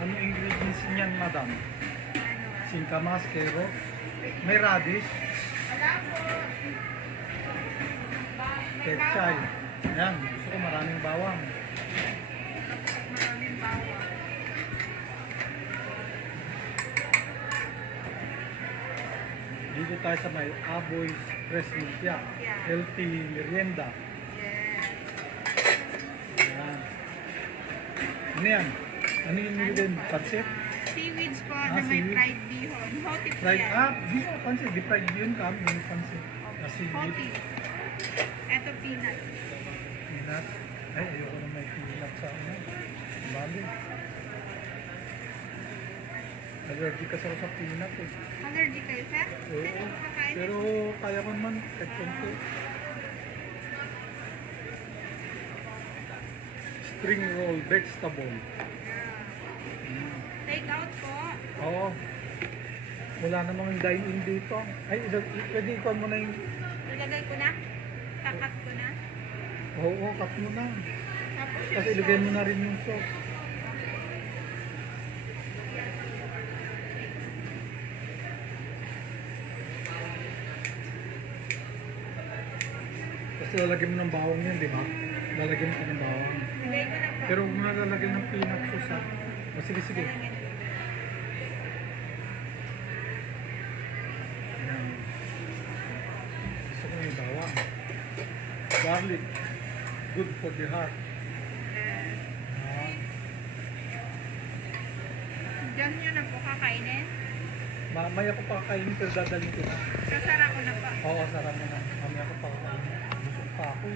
Ano ingredients niyan, madam? Ano? Singkamas, carrot, may radish, Wala po. pechay. Yan, gusto ko maraming bawang. Maraming bawang. Dito tayo sa may Aboy Fresh Lumpia, healthy merienda. Yes. Yan. Ano yan? Ano yung nilagay? Pansit? Seaweeds po Ah, na may seaweed. fried bihon. Hoti po Fried? yan. Ah, di ba pansit? Di fried yun kami, yung pansit. Kasi Hoti. Ito peanut. peanut. Ay, ayoko na may peanut sa ano. Bali. Allergic kasi ako sa peanut eh. Allergy kayo, sir? Oo. Ano kakain? Pero kaya ko naman, kahit konti. Spring roll vegetable. Take out po. Oo. Wala namang dine-in dito. Ay, pwede ikaw mo na yung... Ilagay ko na. Takat ko na. Oo, cut mo na. Tapos Kasi ilagay mo na rin yung sauce. Kasi lalagyan mo ng bawang yun, di ba? Lalagyan mo ng bawang. Ilagay ko na po. Pero kung lalagyan ng peanut sauce, ha? O, sige, sige. Ayan. Gusto ko yung bawang. Garlic. Good for the heart. Ah, Diyan nyo na po kakainin. mamaya ko pa kainin pero dadalhin ko na. Sasara ko na po. Oo, sarap mo na. Mamaya ko pa kainin. Busog pa ako.